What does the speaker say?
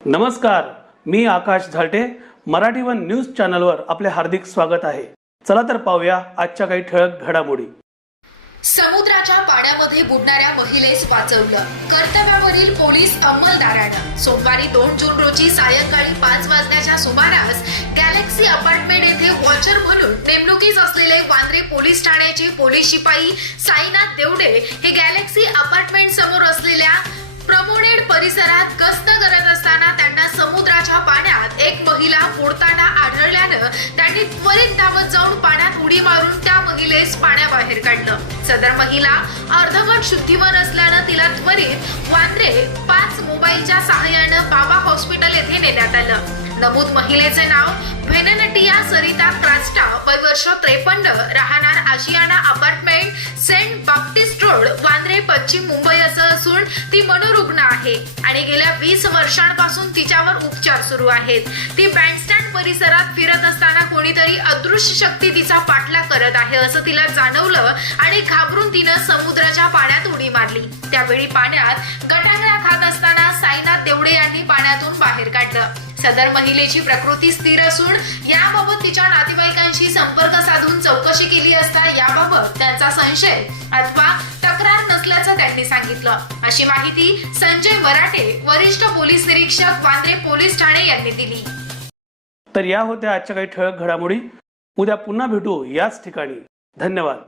नमस्कार मी Akash Zalte. Marathi one news चॅनलवर आपले हार्दिक स्वागत आहे. चला तर पाहूया आजच्या काही ठळक घडामोडी. समुद्राच्या पाण्यामध्ये बुडणाऱ्या महिलेस वाचवलं. कर्तव्यावरील पोलीस अंमलदारानं. सोमवारी दोन जून रोजी सायंकाळी पाच वाजण्याच्या सुमारास गॅलेक्सी अपार्टमेंट येथे वॉचर म्हणून नेमणुकीस असलेले वांद्रे पोलीस ठाण्याचे पोलीस शिपाई साईनाथ देवडे हे गॅलेक्सी अपार्टमेंट समोर असलेल्या समुद्राच्या पाण्यात एक महिला बुडताना आढळल्यानं त्यांनी त्वरित धावत जाऊन पाण्यात उडी मारून त्या महिलेस पाण्याबाहेर काढलं. सदर महिला अर्धवट शुद्धीवर असल्यानं तिला त्वरित वांद्रे पाच मोबाईलच्या सहाय्यानं बाबा हॉस्पिटल येथे नेण्यात आलं. नमूद महिलेचे नाव व्हेननटिया सरिता क्रास्टा वय वर्ष त्रेपन्न राहणार आशियाना अपार्टमेंट रोड वांद्रे पश्चिम मुंबई असं असून ती मनोरुग्ण आहे. आणि गेल्या वीस वर्षांपासून तिच्यावर उपचार सुरू आहेत. ती बँडस्टँड परिसरात फिरत असताना कोणीतरी अदृश्य शक्ती तिचा पाठलाग करत आहे असं तिला जाणवलं आणि घाबरून तिनं समुद्राच्या पाण्यात उडी मारली. त्यावेळी पाण्यात गटांगळा खात असताना साईनाथ देवडे यांनी पाण्यातून बाहेर काढलं. सदर महिलेची प्रकृती स्थिर असून याबाबत तिच्या नातेवाईकांशी संपर्क साधून चौकशी केली असता याबाबत त्यांचा संशय अथवा असल्याचं त्यांनी सांगितलं. अशी माहिती संजय वराटे वरिष्ठ पोलीस निरीक्षक वांद्रे पोलीस ठाणे यांनी दिली. तर या होत्या आजच्या काही ठळक घडामोडी. उद्या पुन्हा भेटू याच ठिकाणी. धन्यवाद.